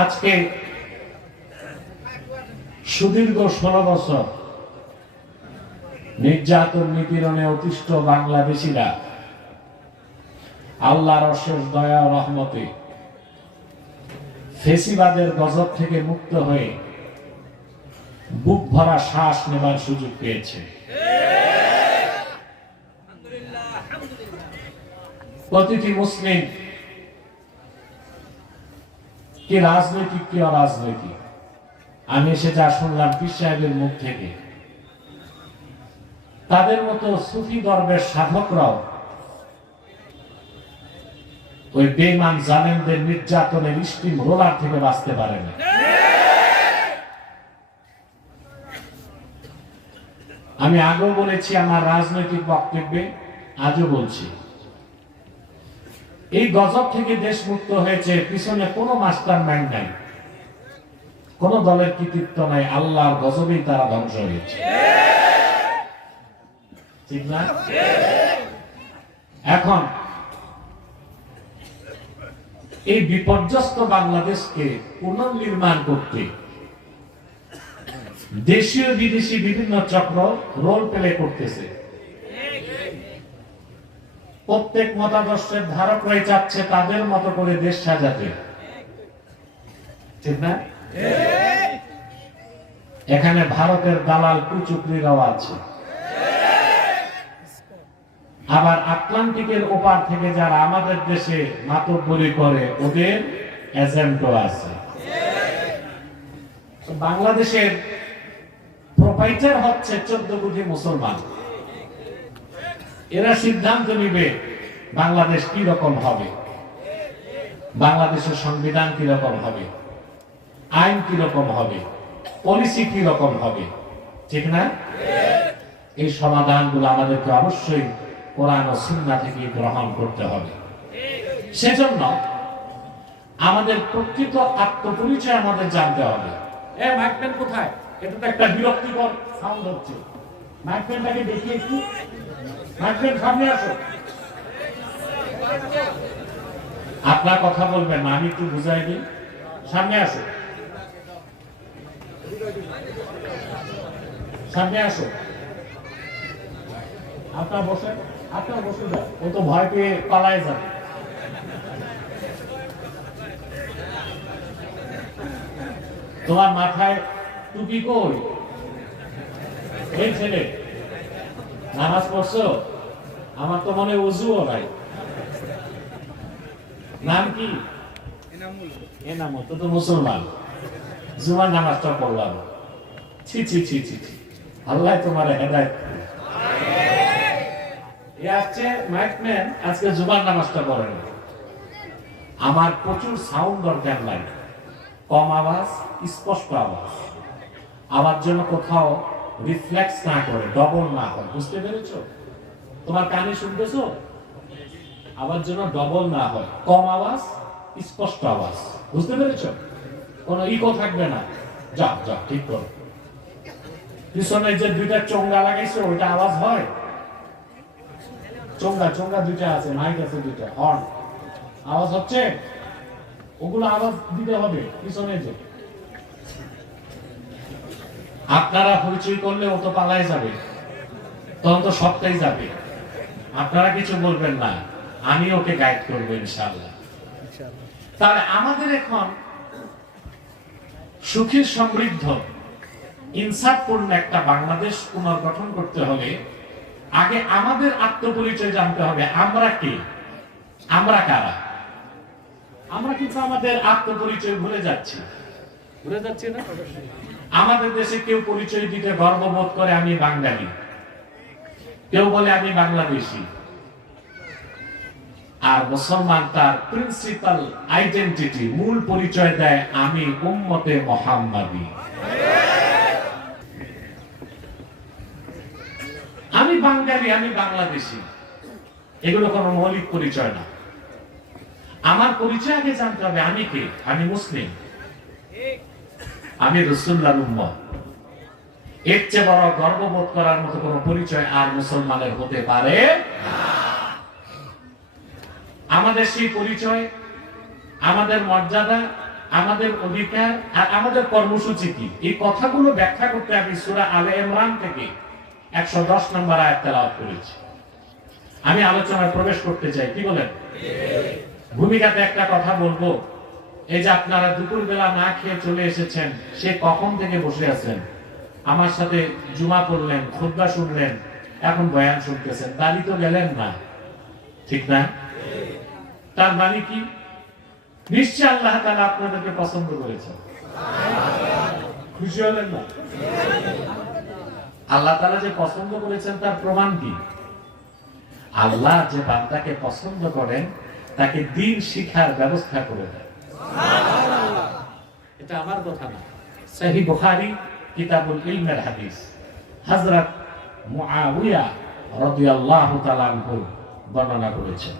আজকে সুদীর্ঘ ষোলো বছর নির্যাতন নিপীড়নে অতিষ্ঠ বাংলাদেশিরা আল্লাহর অশেষ দয়া রহমতে ফেসিবাদের গজব থেকে মুক্ত হয়ে বুক ভরা শ্বাস নেবার সুযোগ পেয়েছে। প্রতিটি মুসলিম কি রাজনৈতিক, কি অরাজনৈতিক? আমি এসে যা শুনলাম পীর সাহেবের মুখ থেকে। তাদের মতো সুফি গর্বের সাধকরাও ওই বেমান জানেনদের নির্যাতনের স্টিম রোলার থেকে বাঁচতে পারে না। আমি আগেও বলেছি আমার রাজনৈতিক বক্তব্যে, আজও বলছি। এই গজব থেকে দেশ মুক্ত হয়েছে, পিছনে কোনো মাস্টার মাইন্ড নাই। কোন দলের কৃতিত্ব নাই, আল্লাহর গজবেই তারা ধ্বংস হয়েছে। ঠিক না? এখন, এই বিপর্যস্ত বাংলাদেশকে পুনর্নির্মাণ করতে দেশীয় বিদেশি বিভিন্ন চক্র রোল প্লে করতেছে। প্রত্যেক মতাদর্শের ধারকরাই চাচ্ছে তাদের মতো করে দেশ সাজাতে। ঠিক না? এখানে ভারতের দালাল কুচুকরিরাও আছে। আবার আটলান্টিকের ওপার থেকে যারা আমাদের দেশে মাতব্বরি করে, ওদের এজেন্টও আছে। বাংলাদেশের প্রোপাইটার হচ্ছে চোদ্দ কোটি মুসলমান। এরা সিদ্ধান্ত নিবে বাংলাদেশ কি রকম হবে। বাংলাদেশের সংবিধান কি রকম হবে। আইন কি রকম হবে। পলিসি কি রকম হবে। ঠিক না? এই সমাধানগুলো আমাদেরকে অবশ্যই কোরআন ও সুন্না থেকে গ্রহণ করতে হবে। সেজন্য আমাদের প্রকৃত আত্মপরিচয় আমাদের জানতে হবে। এ মাইকপেন কোথায়? এটা তো একটা বিরক্তিকর সাউন্ড হচ্ছে। মাইকপেনটাকে দেখিয়ে একটু। সামনে আসো। আপনার কথা বলবেন আমি একটু বুঝাই দিই। সামনে আসো। সামনে আসো। আপনার বসে আপনার বসে যান। ও তো ভয় পেয়ে পালায় যাবে তোমার মাথায় টুপি কই? এই ছেলে, নামাজ পড়ছো? আমার তো মনে হয় উজুও নাই। নাম কি? এনামুল। তো তো মুসলমান। জুমার নামাজটা পড়লাম। ছি ছি ছি ছি ছি। আল্লাহ তোমার হেদায়ত আসছে মাইকম্যান আজকে জুমার নামাজটা আমার প্রচুর সাউন্ড দরকার নাই। কম আওয়াজ স্পষ্ট আওয়াজ। আওয়াজ জন্য কোথাও রিফ্লেক্স না করে ডবল না হয় বুঝতে পেরেছ? তোমার কানে শুনতেছো? আওয়াজ যেন ডবল না হয়। কম আওয়াজ, স্পষ্ট আওয়াজ। বুঝতে পেরেছ? কোনো ইকো থাকবে না। যাও যাও, ঠিক করো। পিছনে যে দুইটা লাগাইছো, ওইটা আওয়াজ হয়? দুইটা আছে মাইক আছে দুইটা হর্ন আওয়াজ হচ্ছে? ওগুলো আওয়াজ দিতে হবে, পিছনে যে। আপনারা পরিচয় করলে ও তো পালাই যাবে। তখন তো সবটাই যাবে। আপনারা কিছু বলবেন না আমি ওকে গাইড করব ইনশাআল্লাহ। তাহলে আমাদের এখন সুখী সমৃদ্ধ ইনসাফপূর্ণ একটা বাংলাদেশ পুনর্গঠন করতে হলে আগে আমাদের আত্মপরিচয় জানতে হবে আমরা কি? আমরা কারা? আমরা কিন্তু আমাদের আত্মপরিচয় ভুলে যাচ্ছি। ভুলে যাচ্ছি না? আমাদের দেশে কেউ পরিচয় দিতে গর্ববোধ করে আমি বাঙালি। কেউ বলে আমি বাংলাদেশি। আর মুসলমান তার প্রিন্সিপাল আইডেন্টিটি মূল পরিচয় দেয় আমি উম্মতে মোহাম্মদী। আমি বাঙালি, আমি বাংলাদেশি। এগুলো কোনো মৌলিক পরিচয় না। আমার পরিচয় আগে জানতে হবে, আমি কে? আমি মুসলিম। আমি রসুল্লাহ উম্মত। এর চেয়ে বড় গর্ববোধ করার মতো কোন পরিচয় আর মুসলমানের হতে পারে আমাদের সেই পরিচয়, আমাদের মর্যাদা, আমাদের অধিকার আর আমাদের কর্মসূচি কি? এই কথাগুলো ব্যাখ্যা করতে আমি সুরা আলে ইমরান থেকে একশো দশ নম্বর আয়াত তেলাওয়াত করেছি। আমি আলোচনায় প্রবেশ করতে চাই, কি বলেন? ভূমিকাতে একটা কথা বলব। এই যে আপনারা দুপুর বেলা না খেয়ে চলে এসেছেন, সে কখন থেকে বসে আছেন? আমার সাথে জুমা পড়লেন খুদ্া শুনলেন, এখন বয়ান শুনতেছেন। দাঁড়ি তো গেলেন না, ঠিক না? তার মানে কি? নিশ্চয় আল্লাহ তালা আপনাদেরকে পছন্দ করেছেন। খুশি হলেন না? আল্লাহ তালা যে পছন্দ করেছেন, তার প্রমাণ কি? আল্লাহ যে বান্দাকে পছন্দ করেন, তাকে দিন শিখার ব্যবস্থা করে দেয় এটা আমার কথা না। সহি বুখারি কিতাবুল ইলমের হাদিস। হজরত মুআউয়া রাদিয়াল্লাহু তাআলা বর্ণনা করেছেন।